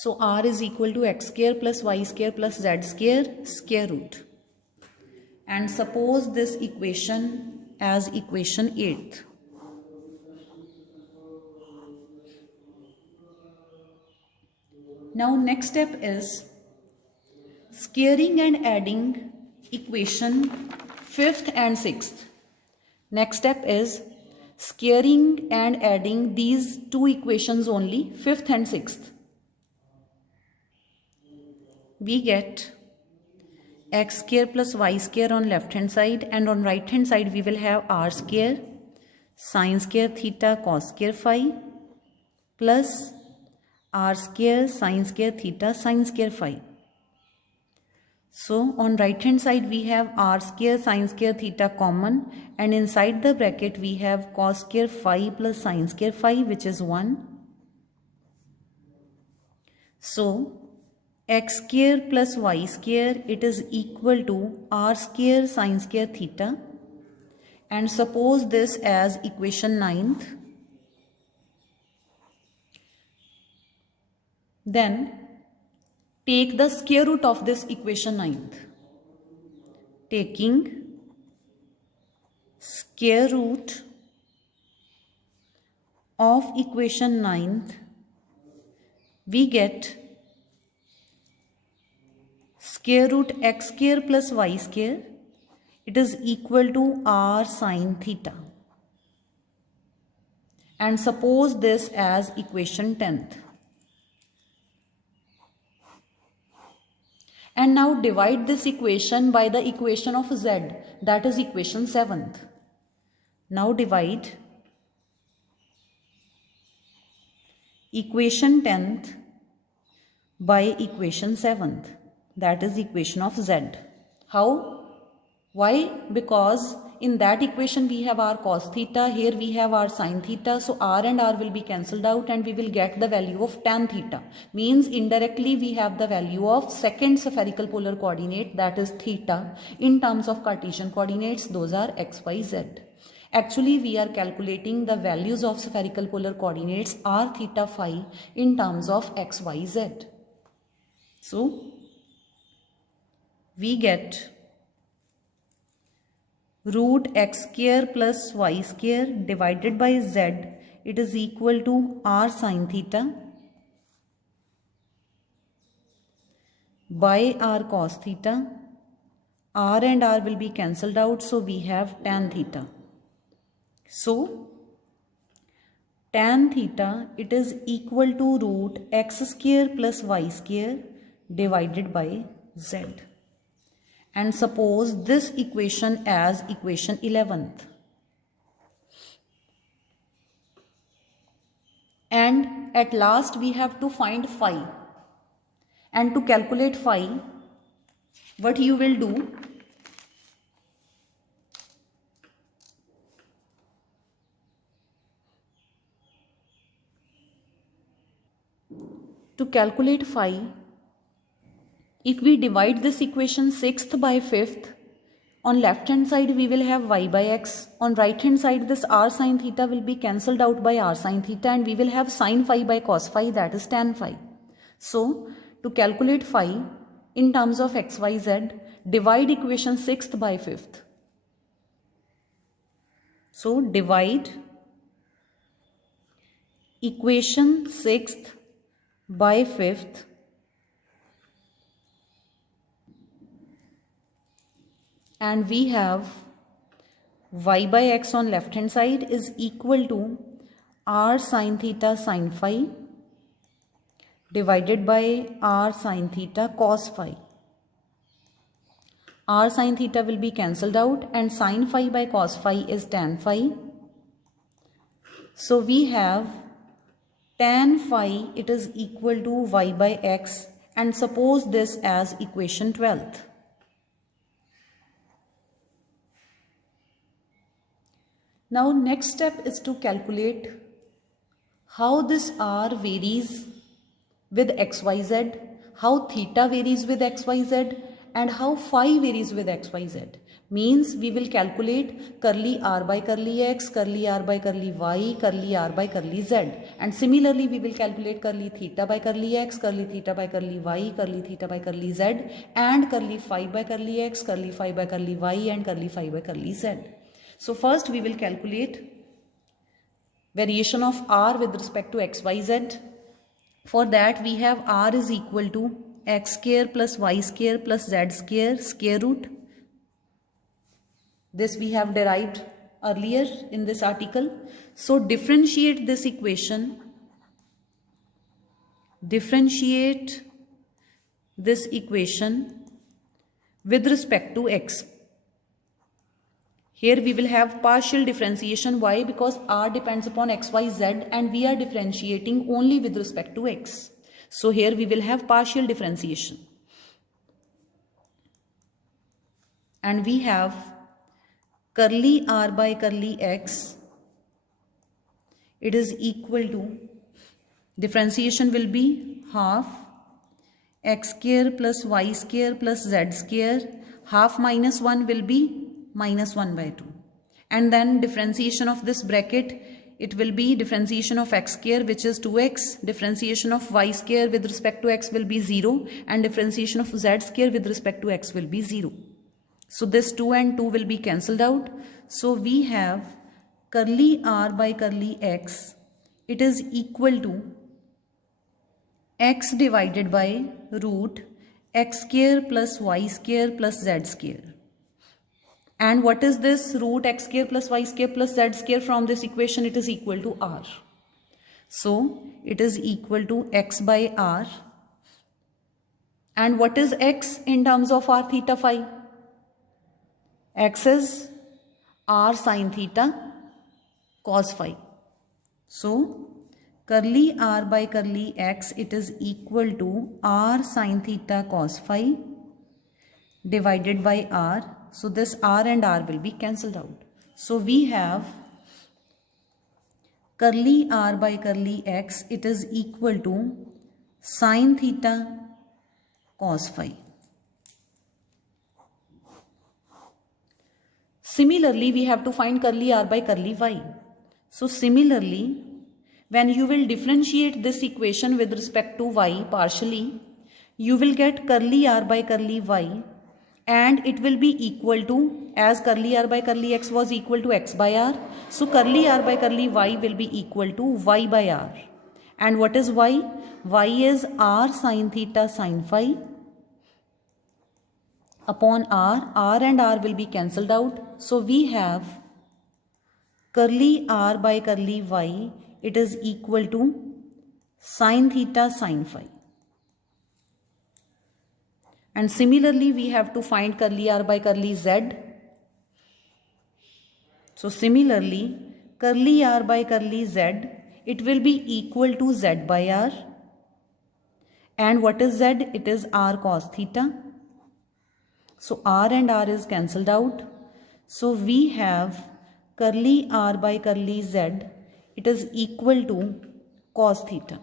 So r is equal to x square plus y square plus z square square root. And suppose this equation as equation 8th. Now next step is squaring and adding equation 5th and 6th. Next step is squaring and adding these two equations only, 5th and 6th. We get x square plus y square on left hand side, and on right hand side we will have r square sine square theta cos square phi plus r square sine square theta sine square phi. So on right hand side we have r square sine square theta common, and inside the bracket we have cos square phi plus sine square phi, which is 1. So x square plus y square, it is equal to r square sine square theta, and suppose this as equation 9th. Then take the square root of this equation 9th. Taking square root of equation 9th, we get square root x square plus y square, it is equal to r sine theta, and suppose this as equation 10th. And now divide this equation by the equation of z, that is equation 7th. Now divide equation 10th by equation 7th, that is equation of z. How? Why? Because in that equation we have r cos theta, here we have r sin theta, so r and r will be cancelled out and we will get the value of tan theta. Means indirectly we have the value of second spherical polar coordinate, that is theta, in terms of Cartesian coordinates, those are x, y, z. Actually we are calculating the values of spherical polar coordinates r, theta, phi in terms of x, y, z. So we get root x square plus y square divided by z, it is equal to r sin theta by r cos theta. R and r will be cancelled out, so we have tan theta. So tan theta, it is equal to root x square plus y square divided by z. And suppose this equation as equation 11th. And at last we have to find phi. And to calculate phi, what you will do? To calculate phi, if we divide this equation 6th by 5th, on left hand side we will have y by x, on right hand side this r sin theta will be cancelled out by r sin theta, and we will have sin phi by cos phi, that is tan phi. So to calculate phi in terms of x, y, z, divide equation 6th by 5th. So divide equation 6th by 5th, and we have y by x on left hand side is equal to r sin theta sin phi divided by r sin theta cos phi. R sin theta will be cancelled out and sin phi by cos phi is tan phi. So we have tan phi, it is equal to y by x, and suppose this as equation 12th. Now next step is to calculate how this r varies with xyz, how theta varies with xyz, and how phi varies with xyz. means we will calculate curly r by curly x, curly r by curly y, curly r by curly z, and similarly we will calculate curly theta by curly x, curly theta by curly y, curly theta by curly z, and curly phi by curly x, curly phi by curly y, and curly phi by curly z. So first we will calculate variation of r with respect to x, y, z. For that we have r is equal to x square plus y square plus z square square root. This we have derived earlier in this article. So differentiate this equation. Differentiate this equation with respect to x. Here we will have partial differentiation. Why? Because r depends upon x, y, z, and we are differentiating only with respect to x. So here we will have partial differentiation. And we have curly r by curly x, it is equal to, differentiation will be half x square plus y square plus z square, half minus 1 will be minus 1 by 2. And then differentiation of this bracket, it will be differentiation of x square, which is 2x, differentiation of y square with respect to x will be 0, and differentiation of z square with respect to x will be 0. So this 2 and 2 will be cancelled out. So we have curly r by curly x, it is equal to x divided by root x square plus y square plus z square. And what is this root x square plus y square plus z square from this equation? It is equal to r. So it is equal to x by r. And what is x in terms of r theta phi? X is r sin theta cos phi. So curly r by curly x, it is equal to r sin theta cos phi divided by r. So this r and r will be cancelled out. So we have curly r by curly x, it is equal to sin theta cos phi. Similarly, we have to find curly r by curly y. So similarly, when you will differentiate this equation with respect to y partially, you will get curly r by curly y, and it will be equal to, as curly r by curly x was equal to x by r, so curly r by curly y will be equal to y by r. And what is y? Y is r sin theta sin phi upon r and r will be cancelled out. So we have curly r by curly y, it is equal to sin theta sin phi. And similarly, we have to find curly r by curly z. So similarly, curly r by curly z, it will be equal to z by r. And what is z? It is r cos theta. So r and r is cancelled out. So we have curly r by curly z, it is equal to cos theta.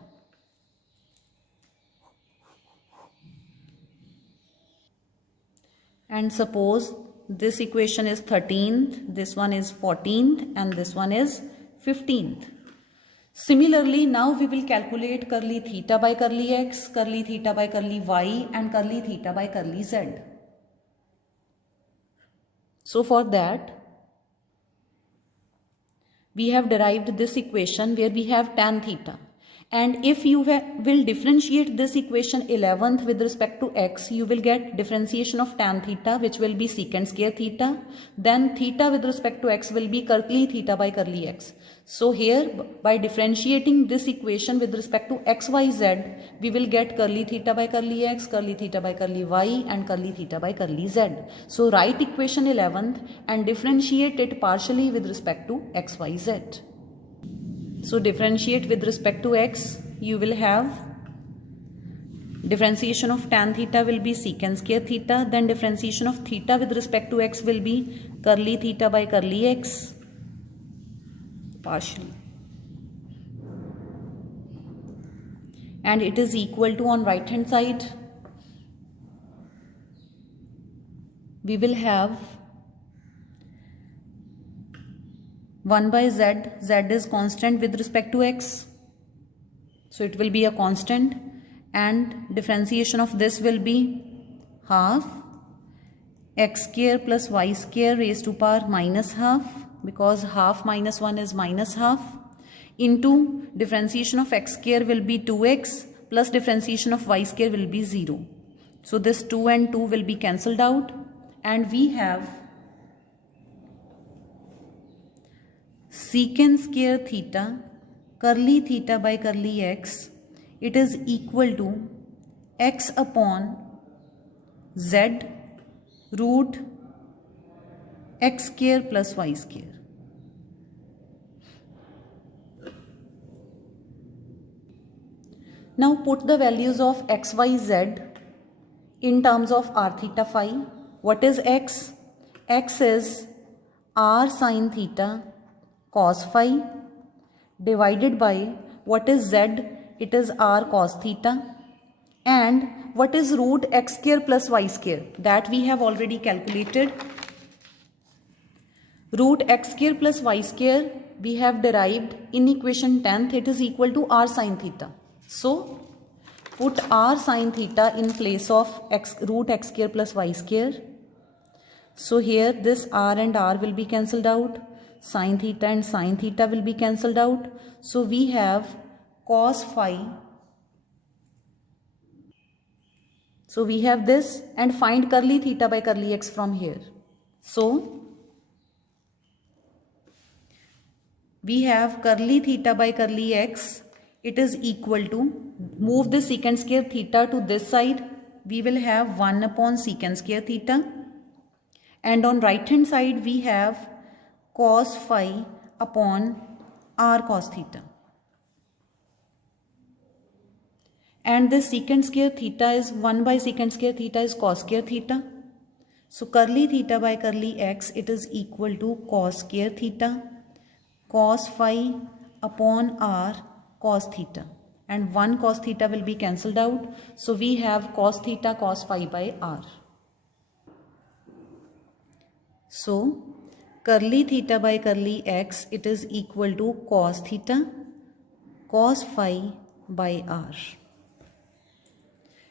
And suppose this equation is 13th, this one is 14th, and this one is 15th. Similarly, now we will calculate curly theta by curly x, curly theta by curly y, and curly theta by curly z. So for that, we have derived this equation where we have tan theta. And if you will differentiate this equation 11th with respect to x, you will get differentiation of tan theta, which will be secant square theta. Then theta with respect to x will be curly theta by curly x. So here, by differentiating this equation with respect to x, y, z, we will get curly theta by curly x, curly theta by curly y, and curly theta by curly z. So write equation 11th and differentiate it partially with respect to x, y, z. So differentiate with respect to x, you will have differentiation of tan theta will be secant square theta, then differentiation of theta with respect to x will be curly theta by curly x partially. And it is equal to, on right hand side, we will have 1 by z, z is constant with respect to x, so it will be a constant, and differentiation of this will be half x square plus y square raised to power minus half, because half minus 1 is minus half, into differentiation of x square will be 2x plus differentiation of y square will be 0. So this 2 and 2 will be cancelled out, and we have secant square theta curly theta by curly x, it is equal to x upon z root x square plus y square. Now put the values of x, y, z in terms of r theta phi. What is x? X is r sin theta cos phi divided by what is z? It is r cos theta. And what is root x square plus y square? That we have already calculated. Root x square plus y square we have derived in equation 10th. It is equal to r sin theta. So put r sin theta in place of root x square plus y square. So here this r and r will be cancelled out. Sin theta and sin theta will be cancelled out. So we have cos phi. So we have this, and find curly theta by curly x from here. So we have curly theta by curly x. It is equal to, move the secant square theta to this side. We will have 1 upon secant square theta. And on right hand side we have cos phi upon r cos theta. And this secant square theta is 1 by secant square theta is cos square theta. So curly theta by curly x, it is equal to cos square theta cos phi upon r cos theta. And 1 cos theta will be cancelled out. So we have cos theta cos phi by r. So curly theta by curly x, it is equal to cos theta cos phi by r.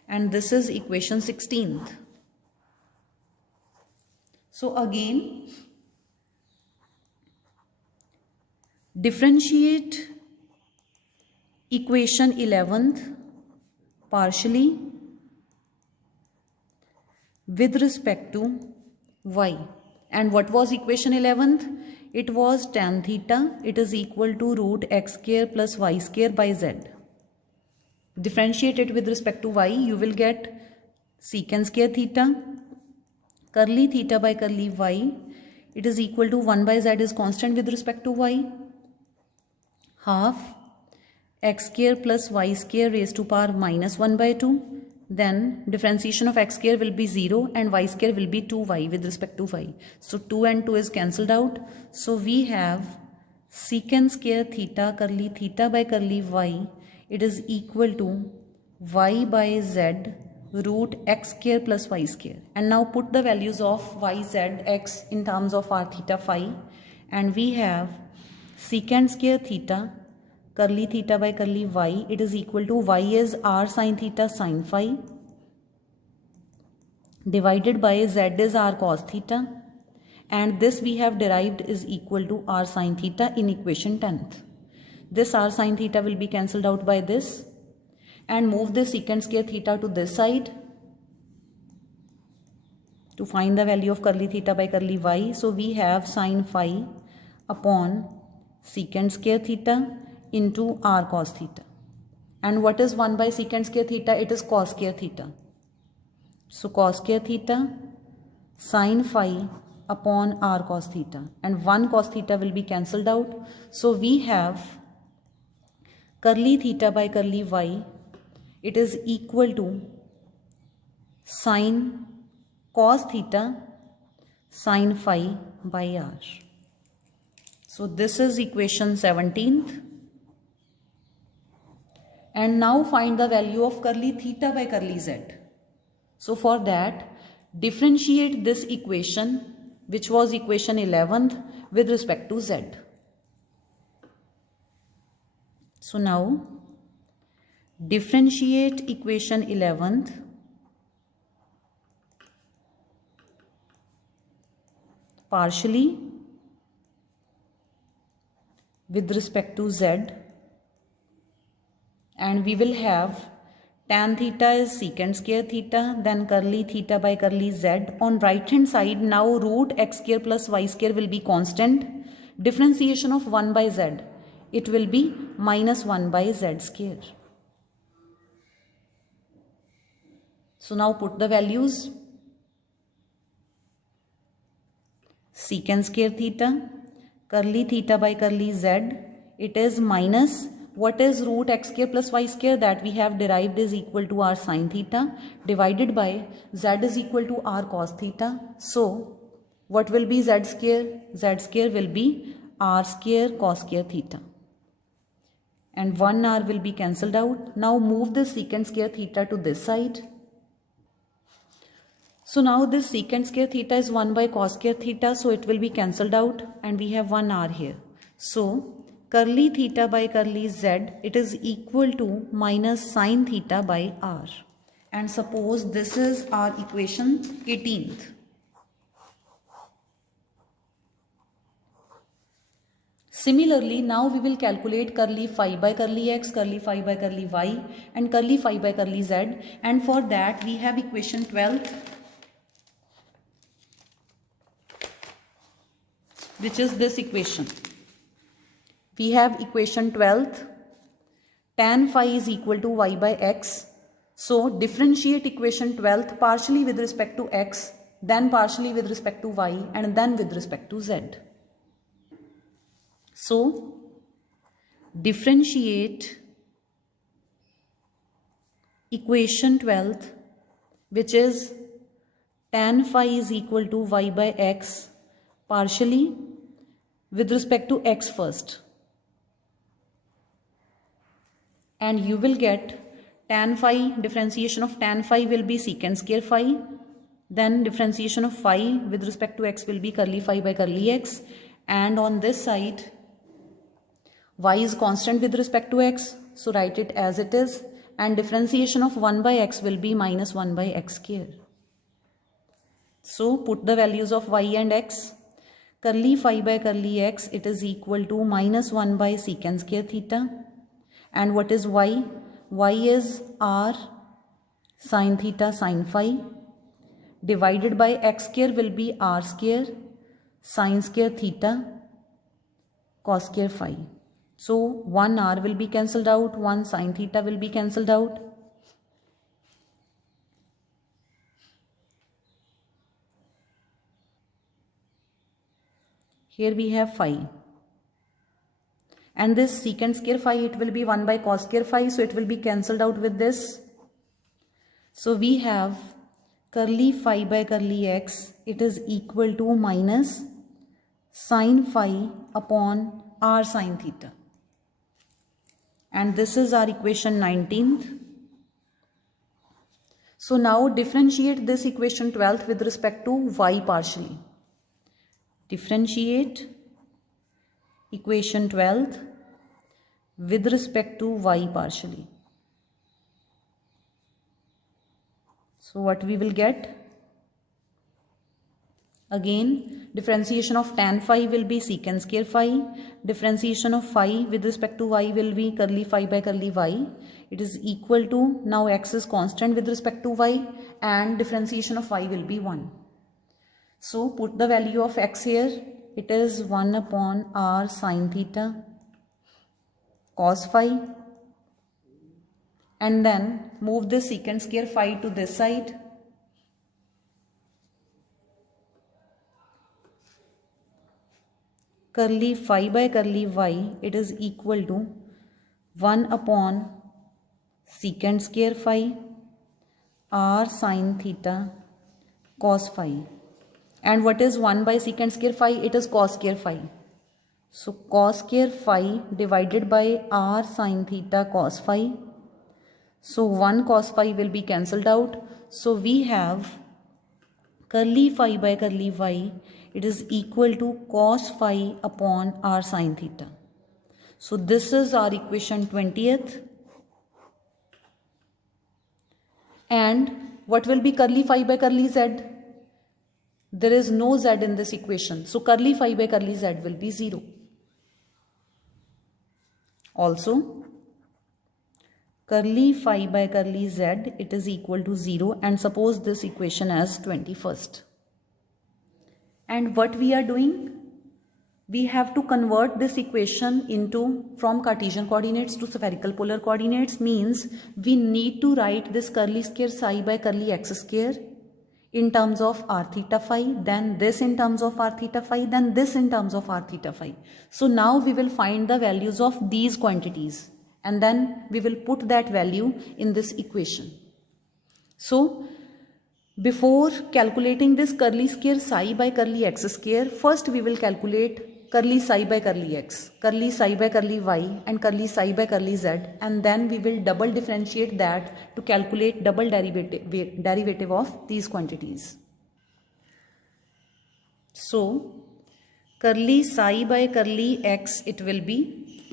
And this is equation 16th. So again, differentiate equation 11th partially with respect to y. And what was equation 11th? It was tan theta, it is equal to root x square plus y square by z. Differentiate it with respect to y, you will get secant square theta, curly theta by curly y, it is equal to 1 by z is constant with respect to y, half x square plus y square raised to power minus 1 by 2. Then differentiation of x square will be 0 and y square will be 2y with respect to y. So 2 and 2 is cancelled out. So we have secant square theta curly theta by curly y, it is equal to y by z root x square plus y square. And now put the values of y, z, x in terms of r theta phi, and we have secant square theta curly theta by curly y, it is equal to y is r sin theta sin phi divided by z is r cos theta, and this we have derived is equal to r sin theta in equation 10th. This r sin theta will be cancelled out by this, and move the secant square theta to this side to find the value of curly theta by curly y. So we have sin phi upon secant square theta into r cos theta. And what is 1 by secant square theta? It is cos square theta. So cos square theta sin phi upon r cos theta, and 1 cos theta will be cancelled out. So we have curly theta by curly y, it is equal to sin cos theta sin phi by r. So this is equation 17th. And now find the value of curly theta by curly z. So for that, differentiate this equation, which was equation 11th, with respect to z. So now differentiate equation 11th partially with respect to z, and we will have tan theta is secant square theta, then curly theta by curly z. On right hand side, now root x square plus y square will be constant. Differentiation of 1 by z, it will be minus 1 by z square. So now put the values. Secant square theta, curly theta by curly z, it is minus, what is root x square plus y square, that we have derived is equal to r sin theta, divided by z is equal to r cos theta. So what will be z square? Z square will be r square cos square theta, and 1 r will be cancelled out. Now move the secant square theta to this side. So now this secant square theta is 1 by cos square theta, so it will be cancelled out and we have 1 r here. So curly theta by curly z, it is equal to minus sin theta by r. And suppose this is our equation 18th. Similarly, now we will calculate curly phi by curly x, curly phi by curly y, and curly phi by curly z. And for that we have equation 12, which is this equation. We have equation 12th, tan phi is equal to y by x. So differentiate equation 12th partially with respect to x, then partially with respect to y, and then with respect to z. So differentiate equation 12th, which is tan phi is equal to y by x, partially with respect to x first, and you will get tan phi, differentiation of tan phi will be secant square phi, then differentiation of phi with respect to x will be curly phi by curly x, and on this side y is constant with respect to x, so write it as it is, and differentiation of 1 by x will be minus 1 by x square. So put the values of y and x. Curly phi by curly x, it is equal to minus 1 by secant square theta. And what is y? Y is r sin theta sin phi, divided by x square will be r square sin square theta cos square phi. So 1 r will be cancelled out, 1 sin theta will be cancelled out. Here we have phi, and this secant square phi, it will be 1 by cos square phi, so it will be cancelled out with this. So we have curly phi by curly x, it is equal to minus sin phi upon r sin theta, and this is our equation 19th. So now differentiate this equation 12th with respect to y partially. Differentiate equation 12th with respect to y partially. So what we will get? Again, differentiation of tan phi will be secant square phi. Differentiation of phi with respect to y will be curly phi by curly y. It is equal to, now x is constant with respect to y, and differentiation of y will be 1. So put the value of x here. It is 1 upon r sin theta cos phi, and then move the secant square phi to this side. Curly phi by curly y, it is equal to 1 upon secant square phi r sin theta cos phi. And what is 1 by secant square phi? It is cos square phi. So cos square phi divided by r sin theta cos phi. So 1 cos phi will be cancelled out. So we have curly phi by curly y, it is equal to cos phi upon r sin theta. So this is our equation 20th. And what will be curly phi by curly z? There is no z in this equation. So curly phi by curly z will be 0. Also, curly phi by curly z, it is equal to 0, and suppose this equation as 21st. And what we are doing? We have to convert this equation from Cartesian coordinates to spherical polar coordinates, means we need to write this curly square psi by curly x square in terms of r theta phi, then this in terms of r theta phi, then this in terms of r theta phi. So now we will find the values of these quantities and then we will put that value in this equation. So before calculating this curly square psi by curly x square, first we will calculate curly psi by curly x, curly psi by curly y, and curly psi by curly z, and then we will double differentiate that to calculate double derivative of these quantities. So curly psi by curly x, it will be,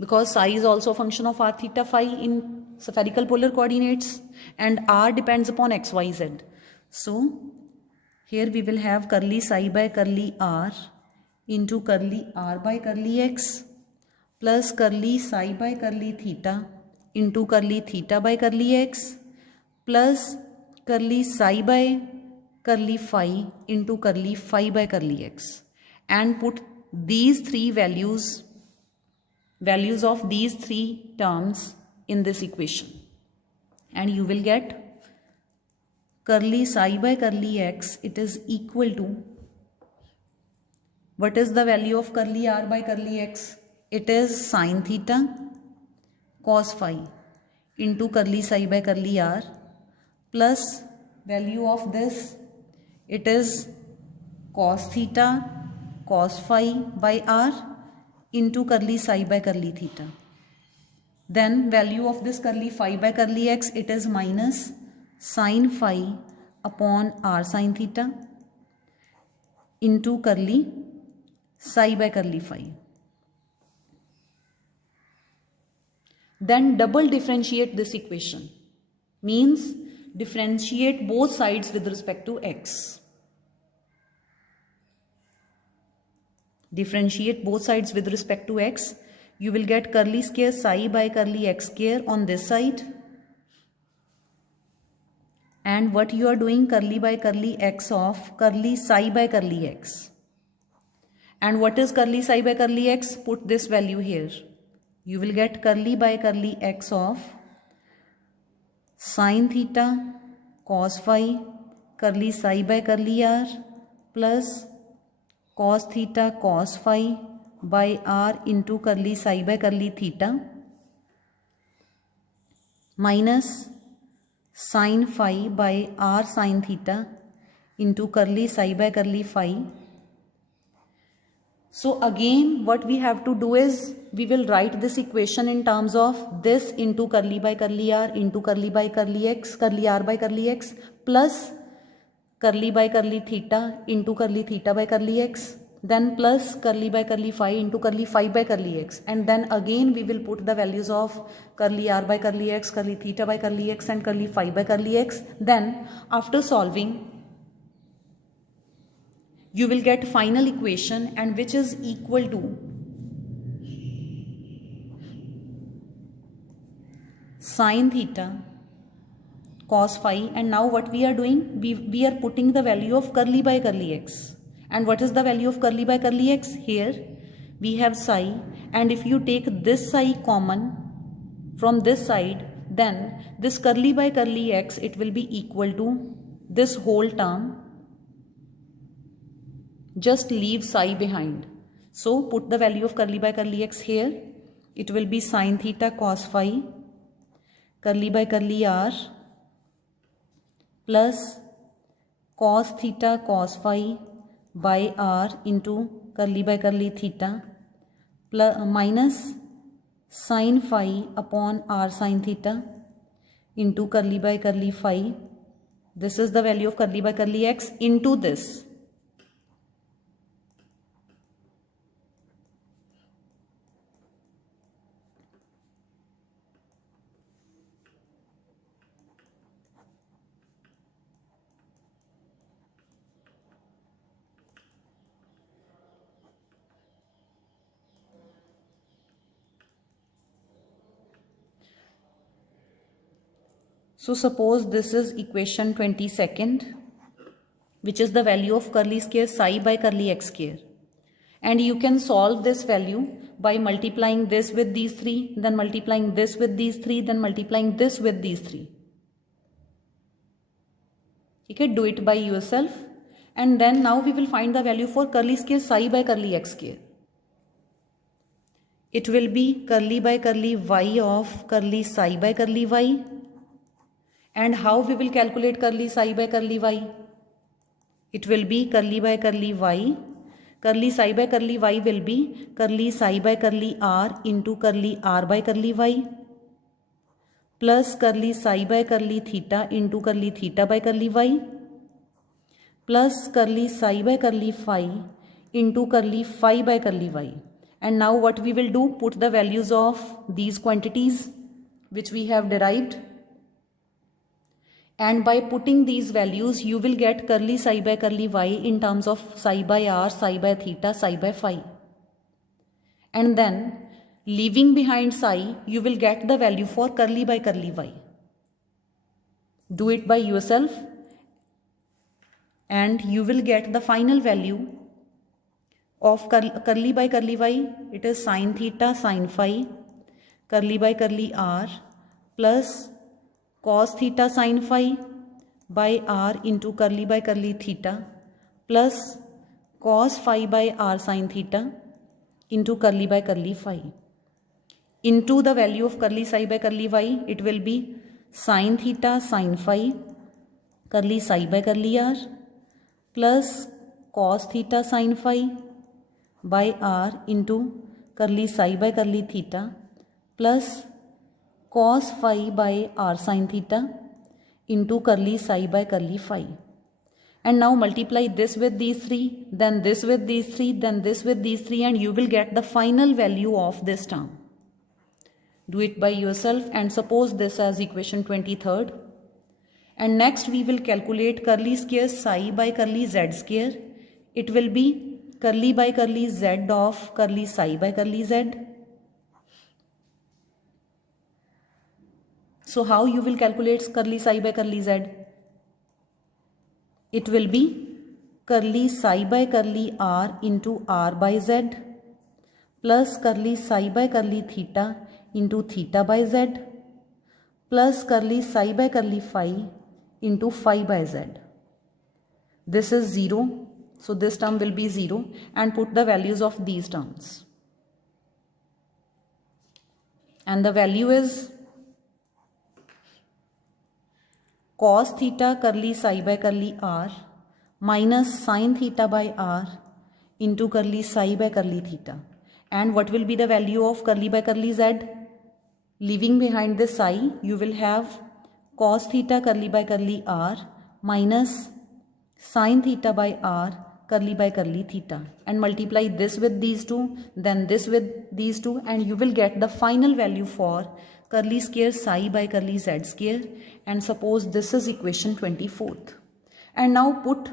because psi is also a function of r theta phi in spherical polar coordinates and r depends upon x, y, z. So here we will have curly psi by curly r into curly r by curly x plus curly psi by curly theta into curly theta by curly x plus curly psi by curly phi into curly phi by curly x, and put these three values of these three terms in this equation, and you will get curly psi by curly x, it is equal to, what is the value of curly r by curly x? It is sine theta cos phi into curly psi by curly r plus value of this, it is cos theta cos phi by r into curly psi by curly theta. Then value of this curly phi by curly x, it is minus sine phi upon r sine theta into curly psi by curly phi. Then double differentiate this equation, means differentiate both sides with respect to x. Differentiate both sides with respect to x. You will get curly square psi by curly x square on this side. And what you are doing, curly by curly x of curly psi by curly x. And what is curly psi by curly x? Put this value here. You will get curly by curly x of sine theta cos phi curly psi by curly r plus cos theta cos phi by r into curly psi by curly theta minus sine phi by r sine theta into curly psi by curly phi. So again what we have to do is we will write this equation in terms of this into curly by curly r into curly by curly x, curly r by curly x plus curly by curly theta into curly theta by curly x, then plus curly by curly phi into curly phi by curly x, and then again we will put the values of curly r by curly x, curly theta by curly x and curly phi by curly x. Then after solving you will get final equation, and which is equal to sine theta cos phi. And now what we are doing, we are putting the value of curly by curly x. And what is the value of curly by curly x? Here we have psi, and if you take this psi common from this side, then this curly by curly x, it will be equal to this whole term. Just leave psi behind. So put the value of curly by curly x here. It will be sine theta cos phi curly by curly r plus cos theta cos phi by r into curly by curly theta plus minus sine phi upon r sine theta into curly by curly phi. This is the value of curly by curly x into this. So suppose this is equation 22nd, which is the value of curly square psi by curly x square. And you can solve this value by multiplying this with these three, then multiplying this with these three, then multiplying this with these three. Okay, do it by yourself. And then now we will find the value for curly square psi by curly x square. It will be curly by curly y of curly psi by curly y. And how we will calculate curly psi by curly y? It will be curly by curly y. Curly psi by curly y will be curly psi by curly r into curly r by curly y plus curly psi by curly theta into curly theta by curly y plus curly psi by curly phi into curly phi by curly y. And now what we will do, put the values of these quantities which we have derived, and by putting these values you will get curly psi by curly y in terms of psi by r, psi by theta, psi by phi. And then leaving behind psi you will get the value for curly by curly y. Do it by yourself and you will get the final value of curly by curly y. It is sin theta sin phi curly by curly r plus cos theta sin phi by r into curly by curly theta plus cos phi by r sin theta into curly by curly phi into the value of curly psi by curly y. It will be sin theta sin phi curly psi by curly r plus cos theta sin phi by r into curly psi by curly theta plus cos phi by r sin theta into curly psi by curly phi. And now multiply this with these three, then this with these three, then this with these three, and you will get the final value of this term. Do it by yourself and suppose this as equation 23rd. And next we will calculate curly square psi by curly z square. It will be curly by curly z of curly psi by curly z. So how you will calculate curly psi by curly z? It will be curly psi by curly r into r by z plus curly psi by curly theta into theta by z plus curly psi by curly phi into phi by z. This is 0. So this term will be 0 and put the values of these terms. And the value is cos theta curly psi by curly r minus sin theta by r into curly psi by curly theta. And what will be the value of curly by curly z? Leaving behind this psi, you will have cos theta curly by curly r minus sin theta by r curly by curly theta, and multiply this with these two, then this with these two, and you will get the final value for curly square psi by curly z square. And suppose this is equation 24th. And now put,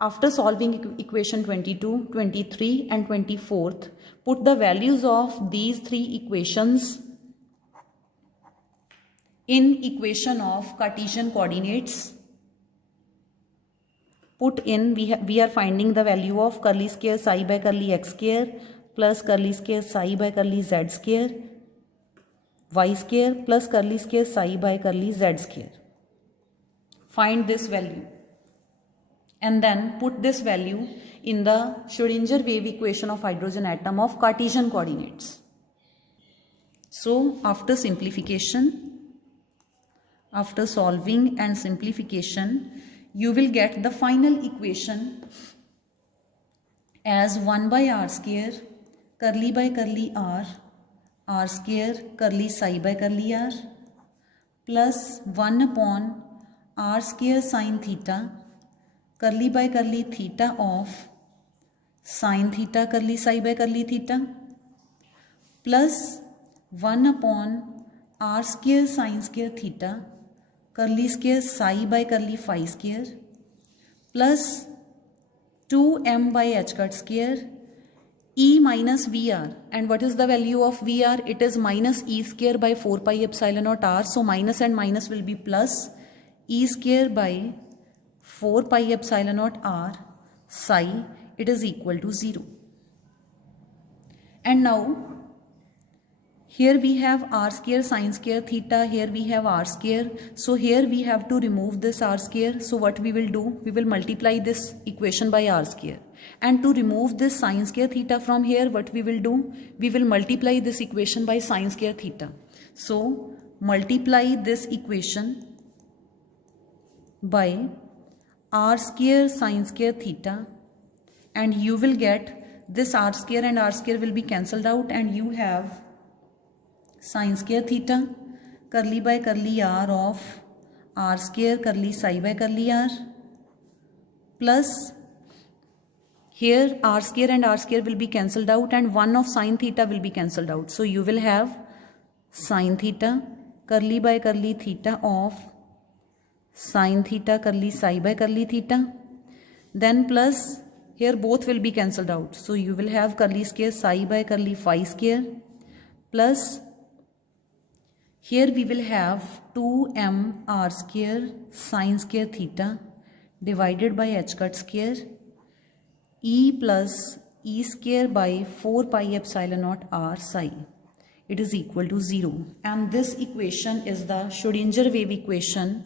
after solving equation 22, 23 and 24th, put the values of these three equations in equation of Cartesian coordinates. Put in, we are finding the value of curly square psi by curly x square plus curly square psi by curly z square y square plus curly square psi by curly z square. Find this value and then put this value in the Schrödinger wave equation of hydrogen atom of Cartesian coordinates. So after simplification, after solving and simplification, you will get the final equation as 1 by r square curly by curly r square curly psi by curly r plus 1 upon r square sin theta curly by curly theta of sin theta curly psi by curly theta plus 1 upon r square sin square theta curly square psi by curly phi square plus 2m by h cut square E minus VR. And what is the value of VR? It is minus E square by 4 pi epsilon naught R. So minus and minus will be plus E square by 4 pi epsilon naught R psi. It is equal to 0. And now here we have r square sine square theta, here we have r square. So here we have to remove this r square. So what we will do? We will multiply this equation by r square. And to remove this sine square theta from here, what we will do? We will multiply this equation by sine square theta. So multiply this equation by r square sine square theta, and you will get this r square and r square will be cancelled out, and you have sine square theta curly by curly r of r square curly psi by curly r plus here r square and r square will be cancelled out, and 1 of sine theta will be cancelled out. So you will have sine theta curly by curly theta of sine theta curly psi by curly theta, then plus here both will be cancelled out. So you will have curly square psi by curly phi square plus here we will have 2m r square sine square theta divided by h cut square e plus e square by 4 pi epsilon naught r psi. It is equal to 0. And this equation is the Schrodinger wave equation.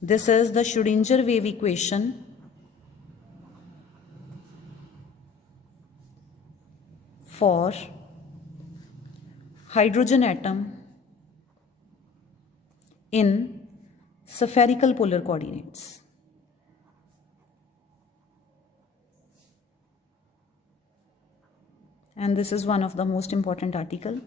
This is the Schrodinger wave equation for hydrogen atom in spherical polar coordinates. And this is one of the most important article.